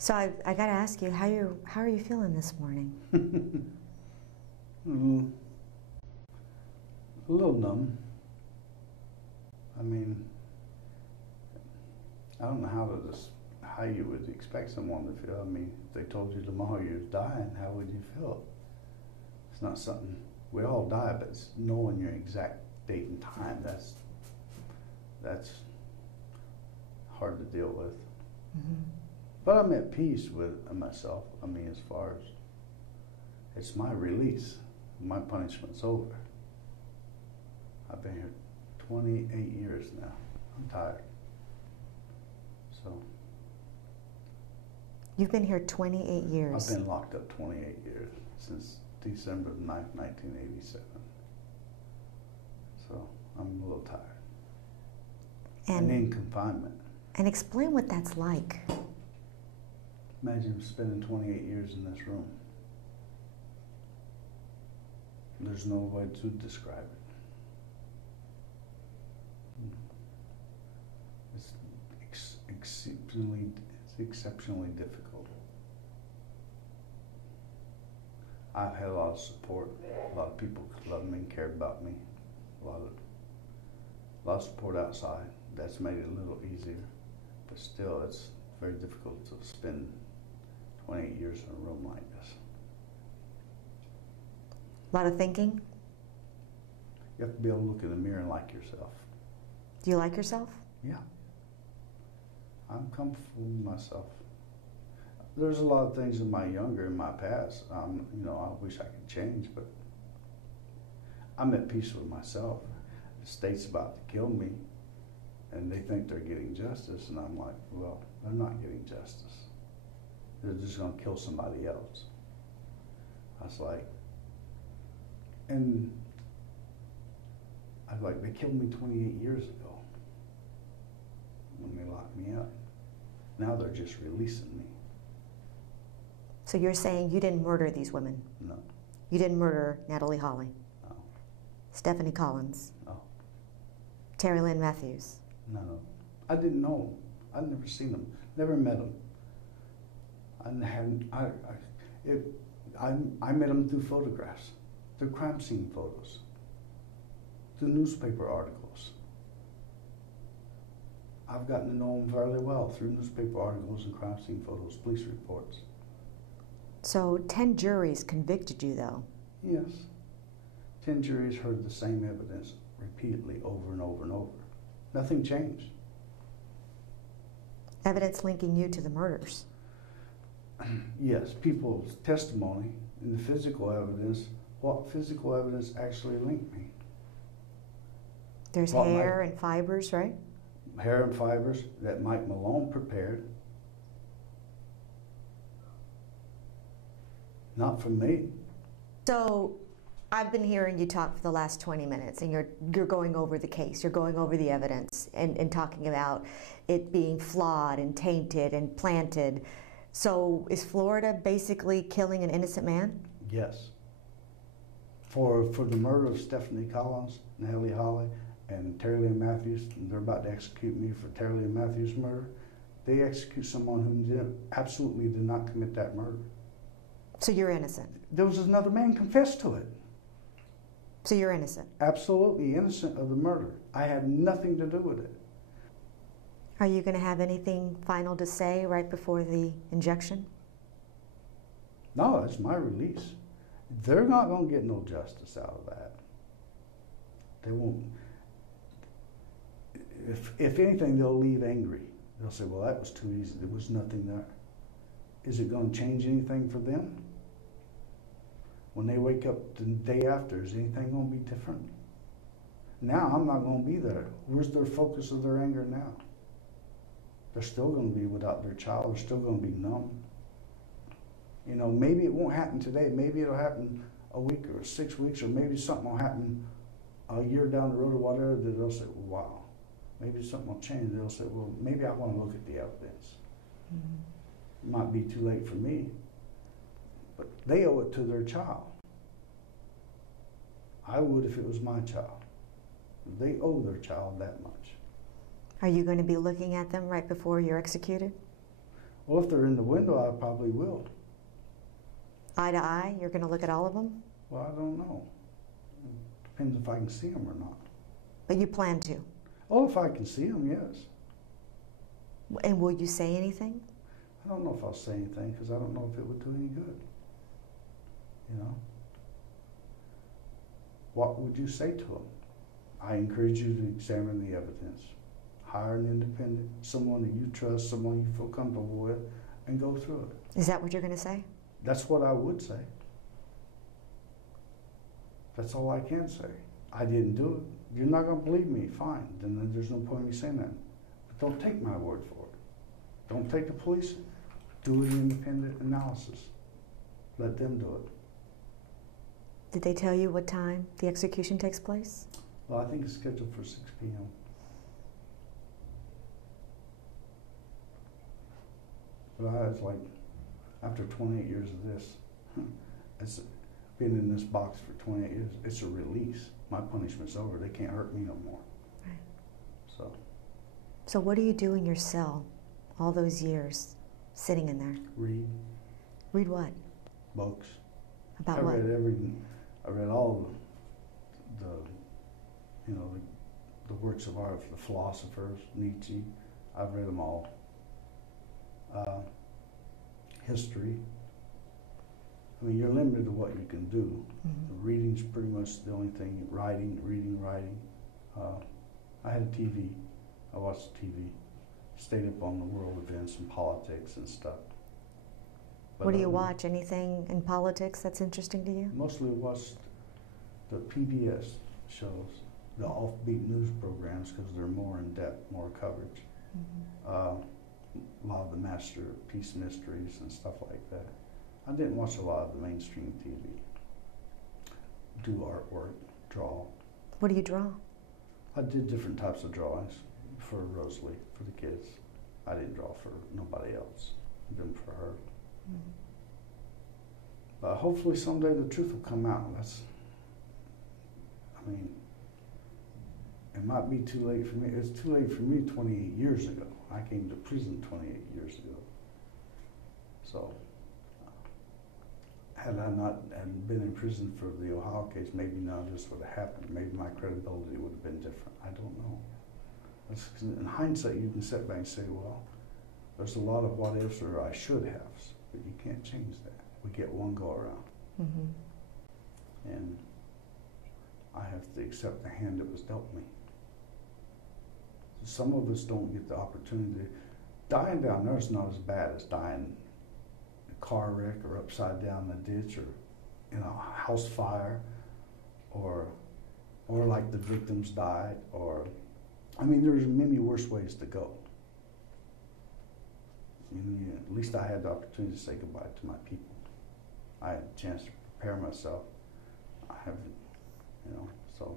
So I got to ask you, how are you feeling this morning? A little numb. I mean, I don't know how you would expect someone to feel. I mean, if they told you tomorrow you're dying, how would you feel? It's not something, we all die, but it's knowing your exact date and time, that's hard to deal with. Mm-hmm. But I'm at peace with myself. I mean, as far as it's my release, my punishment's over. I've been here 28 years now. I'm tired. So. You've been here 28 years. I've been locked up 28 years, since December 9th, 1987. So I'm a little tired. And in confinement. And explain what that's like. Imagine spending 28 years in this room. There's no way to describe it. It's exceptionally difficult. I've had a lot of support. A lot of people love me and care about me. A lot of support outside. That's made it a little easier. But still, it's very difficult to spend 28 years in a room like this. A lot of thinking? You have to be able to look in the mirror and like yourself. Do you like yourself? Yeah. I'm comfortable with myself. There's a lot of things in my past, I wish I could change, but I'm at peace with myself. The state's about to kill me, and they think they're getting justice, and I'm like, well, they're not getting justice. They're just going to kill somebody else. I was like, they killed me 28 years ago when they locked me up. Now they're just releasing me. So you're saying you didn't murder these women? No. You didn't murder Natalie Hawley? No. Stephanie Collins? No. Terry Lynn Matthews? No. I didn't know them. I'd never seen them. Never met them. I met them through photographs, through crime scene photos, through newspaper articles. I've gotten to know them fairly well through newspaper articles and crime scene photos, police reports. So 10 juries convicted you, though? Yes. 10 juries heard the same evidence repeatedly over and over and over. Nothing changed. Evidence linking you to the murders? Yes, people's testimony and the physical evidence. What physical evidence actually linked me? There's hair and fibers, right? Hair and fibers that Mike Malone prepared. Not from me. So I've been hearing you talk for the last 20 minutes, and you're going over the case, you're going over the evidence and talking about it being flawed and tainted and planted. So is Florida basically killing an innocent man? Yes. For the murder of Stephanie Collins, Natalie Hawley, and Terry Lynn Matthews, they're about to execute me for Terry Lynn Matthews' murder. They execute someone who absolutely did not commit that murder. So you're innocent? There was another man confessed to it. So you're innocent? Absolutely innocent of the murder. I had nothing to do with it. Are you going to have anything final to say right before the injection? No, it's my release. They're not going to get no justice out of that. They won't. If anything, they'll leave angry. They'll say, well, that was too easy. There was nothing there. Is it going to change anything for them? When they wake up the day after, is anything going to be different? Now I'm not going to be there. Where's their focus of their anger now? They're still going to be without their child. They're still going to be numb. You know, maybe it won't happen today. Maybe it'll happen a week or 6 weeks, or maybe something will happen a year down the road or whatever, that they'll say, well, wow, maybe something will change. They'll say, well, maybe I want to look at the evidence. Mm-hmm. It might be too late for me, but they owe it to their child. I would if it was my child. They owe their child that much. Are you going to be looking at them right before you're executed? Well, if they're in the window, I probably will. Eye to eye? You're going to look at all of them? Well, I don't know. Depends if I can see them or not. But you plan to? Oh, if I can see them, yes. And will you say anything? I don't know if I'll say anything because I don't know if it would do any good. You know? What would you say to them? I encourage you to examine the evidence. Hire an independent, someone that you trust, someone you feel comfortable with, and go through it. Is that what you're going to say? That's what I would say. That's all I can say. I didn't do it. You're not going to believe me, fine. Then there's no point in me saying that. But don't take my word for it. Don't take the police. Do an independent analysis. Let them do it. Did they tell you what time the execution takes place? Well, I think it's scheduled for 6 p.m. But I was like, after 28 years of this, it's been in this box for 28 years, it's a release. My punishment's over. They can't hurt me no more. Right. So what do you do in your cell all those years, sitting in there? read Read what? books. About what? I read all the works of art of the philosophers, Nietzsche. I've read them all. History. I mean, you're limited to what you can do. Mm-hmm. Reading's pretty much the only thing. Reading. I had a TV. I watched TV. Stayed up on the world events and politics and stuff. But What do you watch? Anything in politics that's interesting to you? Mostly watched the PBS shows, the offbeat news programs, because they're more in depth, more coverage. Mm-hmm. A lot of the masterpiece mysteries and stuff like that. I didn't watch a lot of the mainstream TV. Do artwork, draw. What do you draw? I did different types of drawings for Rosalie, for the kids. I didn't draw for nobody else. I did them for her. Mm-hmm. But hopefully someday the truth will come out. It might be too late for me. It's too late for me 28 years ago. I came to prison 28 years ago. So, had I not had been in prison for the Ohio case, maybe none of this would have happened. Maybe my credibility would have been different. I don't know. In hindsight, you can sit back and say, well, there's a lot of what ifs or I should have, but you can't change that. We get one go around. Mm-hmm. And I have to accept the hand that was dealt me. Some of us don't get the opportunity. Dying down there is not as bad as dying in a car wreck or upside down in a ditch or in a house fire or like the victims died there's many worse ways to go. At least I had the opportunity to say goodbye to my people. I had a chance to prepare myself. I haven't, so